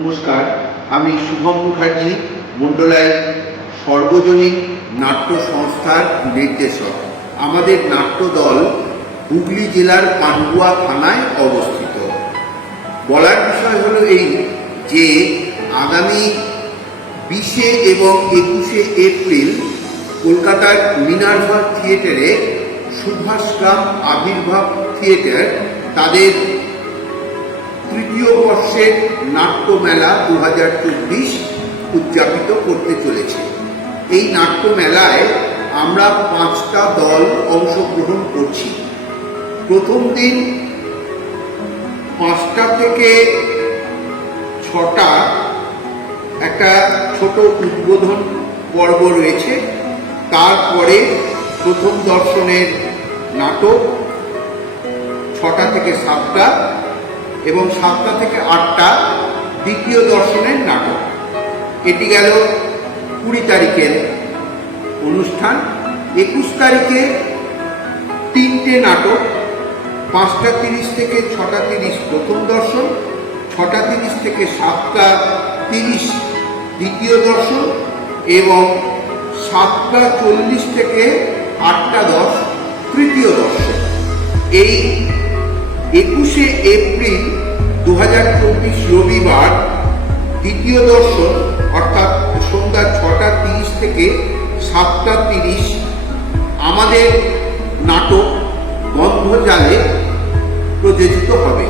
নমস্কার, আমি শুভম মুখার্জি, মণ্ডলায় সর্বজনীন নাট্য সংস্থার নির্দেশক। আমাদের নাট্য দল হুগলি জেলার পান্ডুয়া থানায় অবস্থিত। বলার বিষয় হলো এই যে, আগামী বিশে এবং একুশে এপ্রিল কলকাতার মিনার্ভা থিয়েটারে সুভাষগ্রাম আবির্ভাব থিয়েটার তাদের তৃতীয় বর্ষের নাট্যমেলা দু হাজার চব্বিশ উদযাপিত করতে চলেছে। এই নাট্যমেলায় আমরা পাঁচটা দল অংশগ্রহণ করছি। প্রথম দিন পাঁচটা থেকে ছটা একটা ছোট উদ্বোধন পর্ব রয়েছে। তারপরে প্রথম দর্শনের নাটক, ছটা থেকে সাতটা এবং সাতটা থেকে আটটা দ্বিতীয় দর্শনের নাটক। এটি গেল কুড়ি তারিখের অনুষ্ঠান। একুশ তারিখে তিনটে নাটক, পাঁচটা তিরিশ থেকে ছটা তিরিশ প্রথম দর্শন, ছটা তিরিশ থেকে সাতটা তিরিশ দ্বিতীয় দর্শন এবং সাতটা চল্লিশ থেকে আটটা দশ তৃতীয় দর্শন। এই একুশে এপ্রিল দু হাজার চব্বিশ রবিবার দ্বিতীয় দর্শন, অর্থাৎ সন্ধ্যা ছটা তিরিশ থেকে সাতটা তিরিশ, আমাদের নাটক গন্ধজালে প্রযোজিত হবে।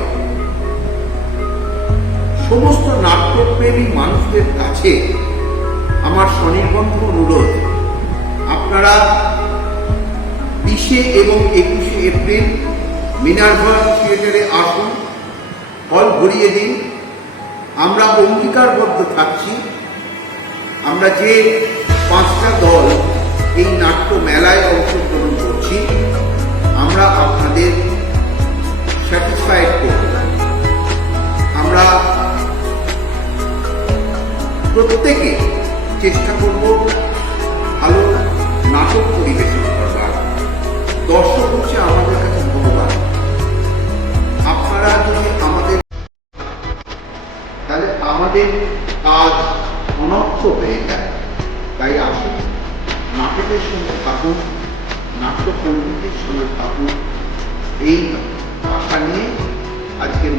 সমস্ত নাট্যপ্রেমী মানুষদের কাছে আমার স্বনির্বন্ধ অনুরোধ, আপনারা বিশে এবং একুশে এপ্রিল মিনার্ভা থিয়েটারে আসুন, হল ভরিয়ে দিন। আমরা অঙ্গীকারবদ্ধ থাকছি। আমরা যে পাঁচটা দল এই নাট্য মেলায় অংশগ্রহণ করছি, আমরা আপনাদের স্যাটিসফাইড করব। আমরা প্রত্যেকে চেষ্টা করব ভালো নাটক পরিবেশন আমাদের কাজ অনর্থ হয়ে যায়। তাই আসুন, নাটকের সঙ্গে থাকুন, নাট্যকর্মীদের সঙ্গে থাকুন। এই আশা নিয়ে আজকের